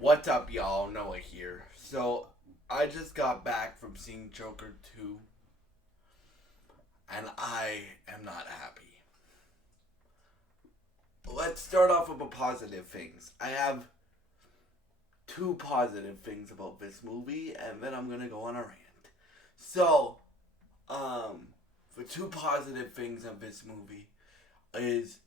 What's up, y'all? Noah here. So, I just got back from seeing Joker 2, and I am not happy. Let's start off with the positive things. I have two positive things about this movie, and then I'm gonna go on a rant. So, the two positive things of this movie is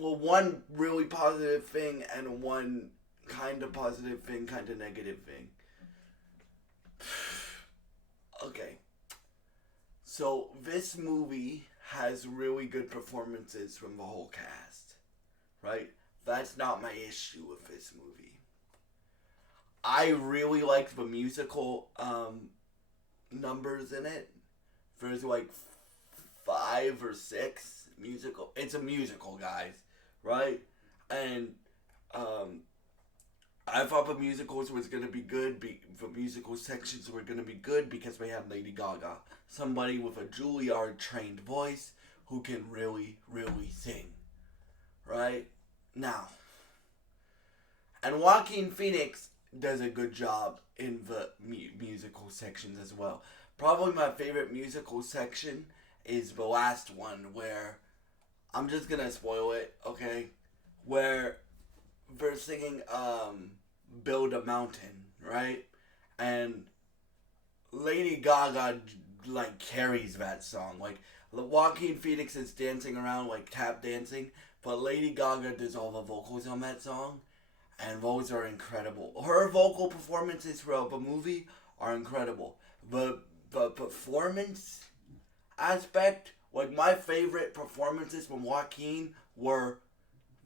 one really positive thing and one kind of positive thing, kind of negative thing. Okay. So, this movie has really good performances from the whole cast, right? That's not my issue with this movie. I really like the musical numbers in it. There's like five or six musical. It's a musical, guys, right? And I thought the musicals was gonna be good. The musical sections were gonna be good because we had Lady Gaga, somebody with a Juilliard trained voice who can really, really sing, right? Now, and Joaquin Phoenix does a good job in the musical sections as well. Probably my favorite musical section is the last one where I'm just gonna spoil it, okay? Where they're singing Build a Mountain, right? And Lady Gaga like carries that song. Like Joaquin Phoenix is dancing around like tap dancing, but Lady Gaga does all the vocals on that song, and those are incredible. Her vocal performances throughout the movie are incredible. The performance aspect, like my favorite performances from Joaquin were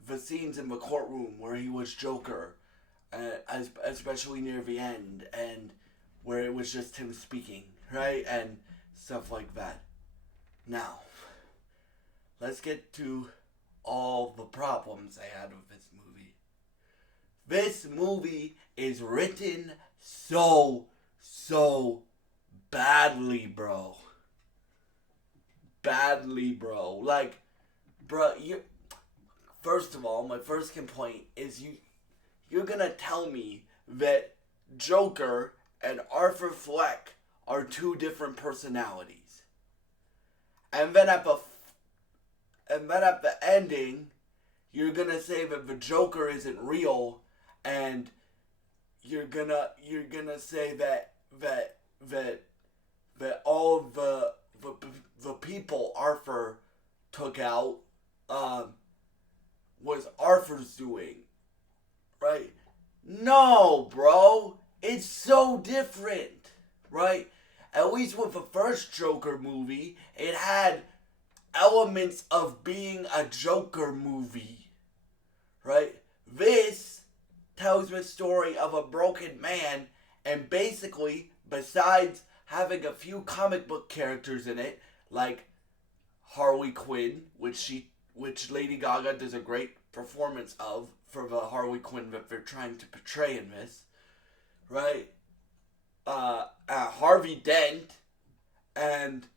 the scenes in the courtroom where he was Joker, especially near the end, and where it was just him speaking, right? And stuff like that. Now, let's get to all the problems I had with this movie. This movie is written so badly, bro. Badly, bro. Like, bro, you. First of all, my first complaint is you're gonna tell me that Joker and Arthur Fleck are two different personalities, and then at the ending, you're gonna say that the Joker isn't real, and you're gonna say that all the people Arthur took out was Arthur's doing, right? No, bro. It's so different, right? At least with the first Joker movie, it had elements of being a Joker movie, right? This tells the story of a broken man, and basically, besides having a few comic book characters in it, like Harley Quinn, which Lady Gaga does a great performance of for the Harley Quinn that they're trying to portray in this, right? Harvey Dent and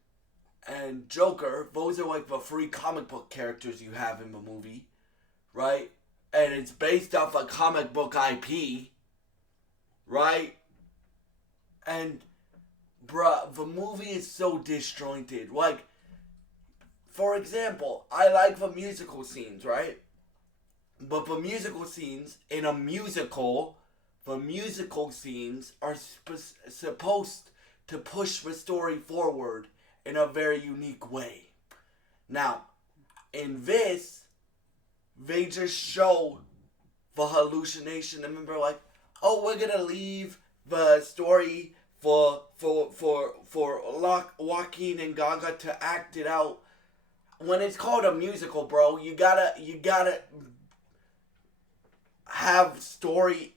Joker. Those are like the three comic book characters you have in the movie, right? And it's based off a comic book IP, right? And bruh, the movie is so disjointed. Like, for example, I like the musical scenes, right? But the musical scenes in a musical, the musical scenes are supposed to push the story forward in a very unique way. Now, in this, they just show the hallucination, and remember, like, oh, we're gonna leave the story for Joaquin and Gaga to act it out. When it's called a musical, bro, you gotta have story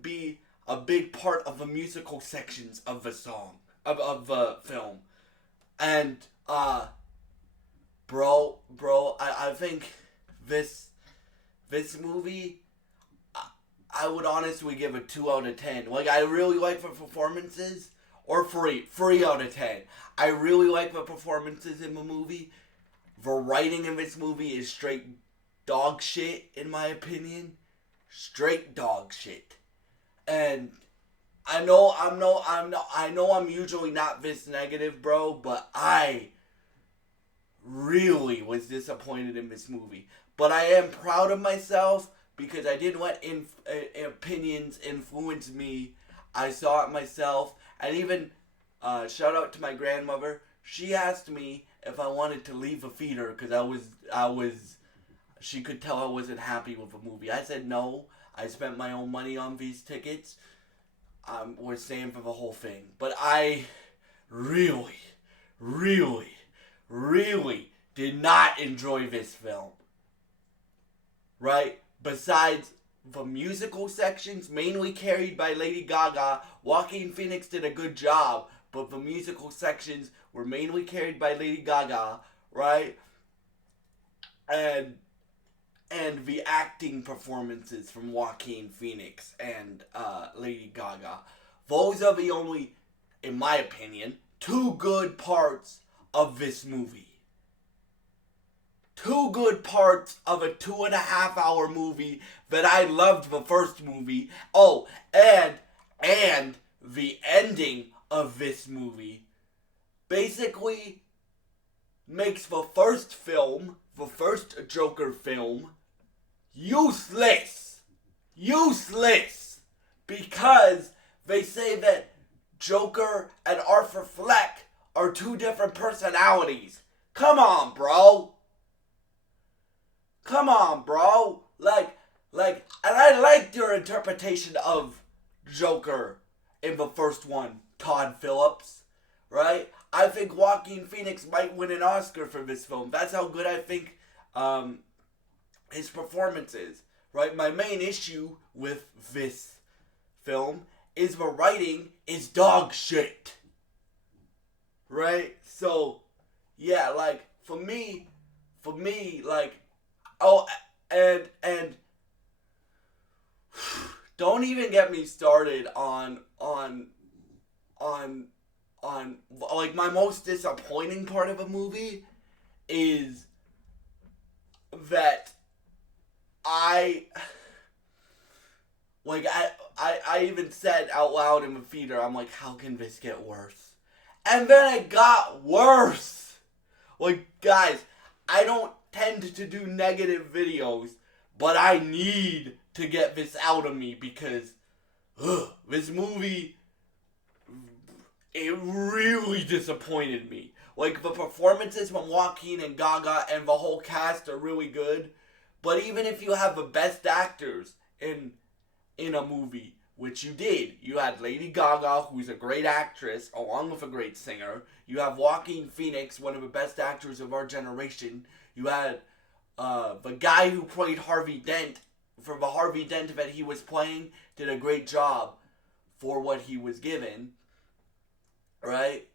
be a big part of the musical sections of the song of the film. And bro, I think this movie, I would honestly give a 2 out of 10. Like, I really like the performances, or 3 out of 10. I really like the performances in the movie. The writing in this movie is straight dog shit, in my opinion. Straight dog shit. And I know I'm usually not this negative, bro, but I really was disappointed in this movie. But I am proud of myself because I didn't let opinions influence me. I saw it myself, and even shout out to my grandmother. She asked me if I wanted to leave the theater because I was. She could tell I wasn't happy with the movie. I said no. I spent my own money on these tickets. We're staying for the whole thing, but I really, really, really did not enjoy this film. Right? Besides the musical sections, mainly carried by Lady Gaga, Joaquin Phoenix did a good job, but the musical sections were mainly carried by Lady Gaga, right? And the acting performances from Joaquin Phoenix and Lady Gaga. Those are the only, in my opinion, two good parts of this movie. Two good parts of a 2.5 hour movie that I loved the first movie. Oh, and the ending of this movie basically makes the first film, the first Joker film, useless. Useless. Because they say that Joker and Arthur Fleck are two different personalities. Come on, bro. Come on, bro. Like, and I liked your interpretation of Joker in the first one, Todd Phillips, right? I think Joaquin Phoenix might win an Oscar for this film. That's how good I think his performance is, right? My main issue with this film is the writing is dog shit, right? So, yeah, like, for me, like, oh, and don't even get me started on like my most disappointing part of a movie is that I even said out loud in the theater, I'm like, how can this get worse? And then it got worse. Like, guys, I don't tend to do negative videos, but I need to get this out of me because this movie, it really disappointed me. Like, the performances from Joaquin and Gaga and the whole cast are really good, but even if you have the best actors in a movie, which you did, you had Lady Gaga, who's a great actress, along with a great singer. You have Joaquin Phoenix, one of the best actors of our generation. You had the guy who played Harvey Dent, for the Harvey Dent that he was playing, did a great job for what he was given, right?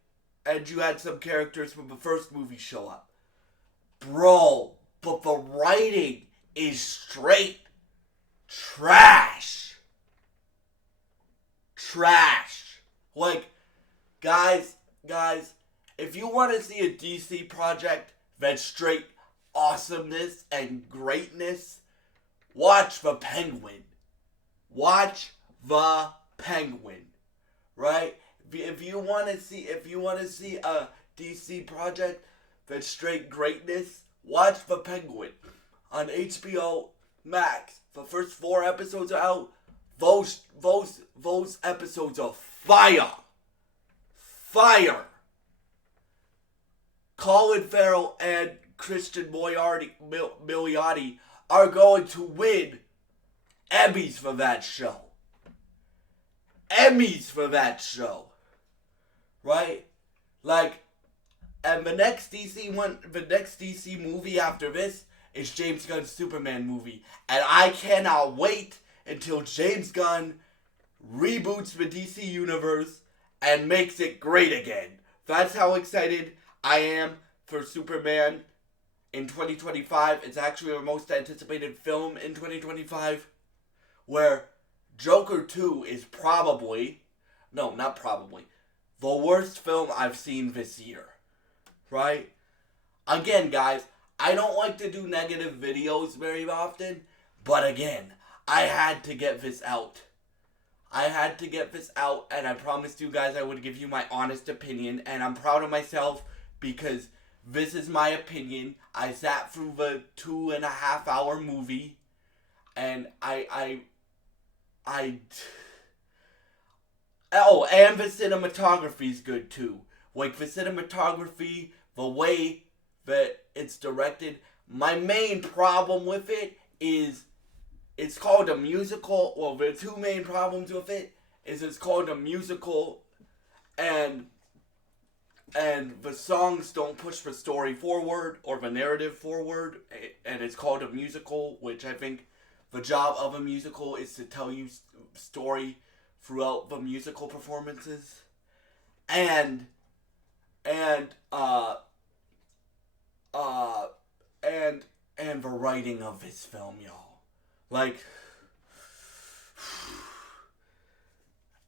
And you had some characters from the first movie show up. Bro, but the writing is straight trash. Trash. Like, guys, if you want to see a DC project that's straight awesomeness and greatness, watch The Penguin. Watch The Penguin. Right? If you want to see a DC project that's straight greatness, watch The Penguin on HBO Max. The first 4 episodes are out. Those episodes are fire. Fire. Colin Farrell and Christian Milioti are going to win Emmys for that show. Emmys for that show. Right? Like, and the next DC movie after this is James Gunn's Superman movie. And I cannot wait until James Gunn reboots the DC universe and makes it great again. That's how excited I am for Superman in 2025. It's actually our most anticipated film in 2025. Where Joker 2 is probably, no, not probably, the worst film I've seen this year. Right? Again, guys, I don't like to do negative videos very often, but again, I had to get this out. I had to get this out, and I promised you guys I would give you my honest opinion, and I'm proud of myself because this is my opinion. I sat through the 2.5 hour movie, and oh, and the cinematography is good too. Like the cinematography, the way that it's directed. My main problem with it is it's called a musical. Well, the two main problems with it is it's called a musical, and the songs don't push the story forward or the narrative forward, and it's called a musical, which I think the job of a musical is to tell you story throughout the musical performances, and and uh uh and the writing of this film, y'all. Like,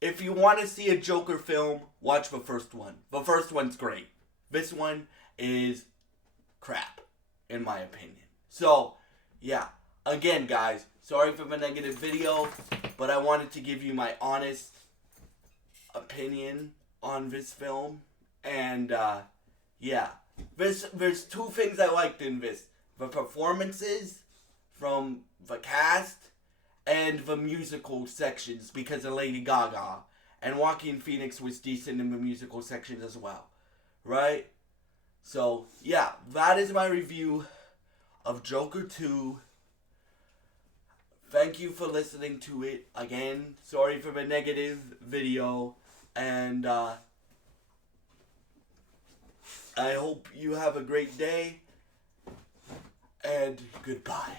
if you want to see a Joker film, watch the first one. The first one's great. This one is crap, in my opinion. So, yeah. Again, guys, sorry for the negative video, but I wanted to give you my honest opinion on this film. And, yeah. There's two things I liked in this. The performances from the cast and the musical sections because of Lady Gaga. And Joaquin Phoenix was decent in the musical sections as well. Right? So, yeah, that is my review of Joker 2. Thank you for listening to it. Again, sorry for the negative video. And, I hope you have a great day. And goodbye.